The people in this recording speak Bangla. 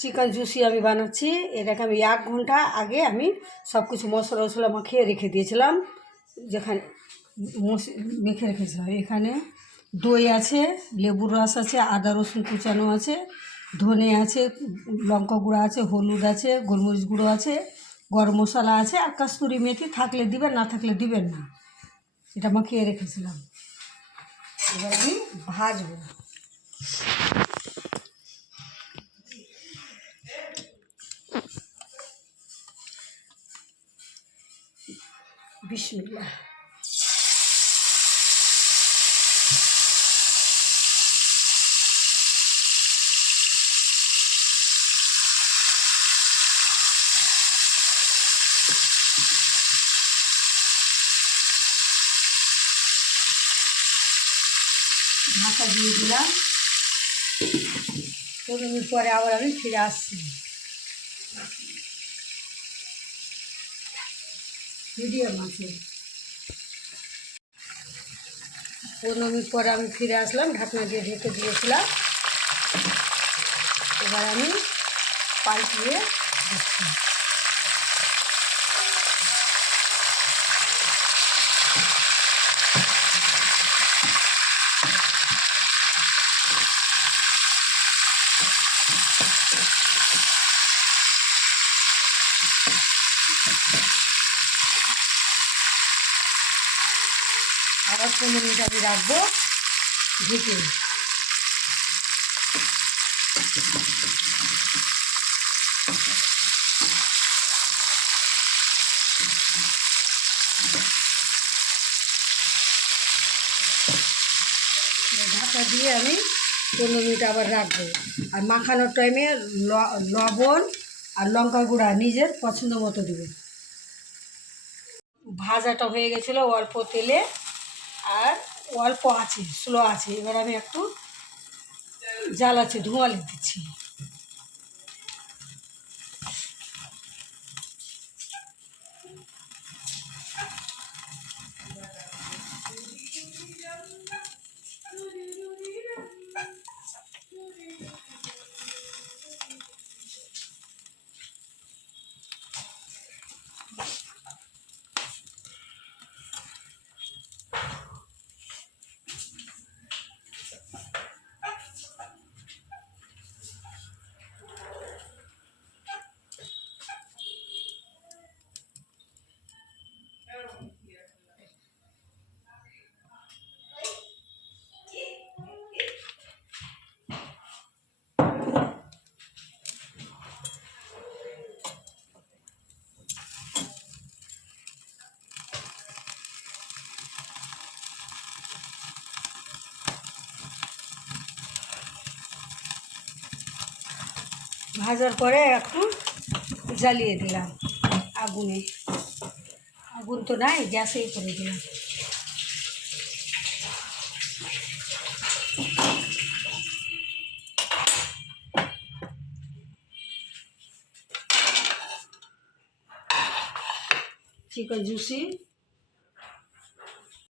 চিকেন জুসি আমি বানাচ্ছি। এটাকে আমি 1 ঘন্টা আগে আমি সব কিছু মশলা টশলা মাখিয়ে রেখে দিয়েছিলাম। যেখানে মেখে রেখেছিলাম, এখানে দই আছে, লেবুর রস আছে, আদা রসুন কুচানো আছে, ধনে আছে, লঙ্কা গুঁড়ো আছে, হলুদ আছে, গোলমরিচ গুঁড়ো আছে, গরম মশলা আছে, আর কস্তুরি মেথি থাকলে দিবেন, না থাকলে দিবেন না। এটা মাখিয়ে রেখেছিলাম। এবার আমি ভাজবো। বিসমিল্লাহ। ঢাকা দিয়ে দিলাম। 15 মিনিট পরে আবার আমি ফিরে আসছি। মিডিয়াম আছে। 15 মিনিট পরে আমি ফিরে আসলাম, ঢাকনা দিয়ে ঢেকে দিয়েছিলাম। এবার আমি পাল্টিয়ে দিচ্ছি। আবার 15 মিনিট আমি রাখবো ঢেকে। ঢাকা দিয়ে আমি 15 মিনিট আবার রাখবো। আর মাখানোর টাইমে লবণ আর লঙ্কা গুঁড়া নিজের পছন্দ মতো দেবে। ভাজাটা হয়ে গেছিলো অল্প তেলে, আর অল্প আছে, স্লো আছে। এবার আমি একটু জ্বালাচ্ছি, ধোঁয়া দিচ্ছি। ভাজার পরে একটু জ্বালিয়ে দিলাম আগুনে। আগুন তো নাই, গ্যাসেই করে দিলাম। Chicken juicy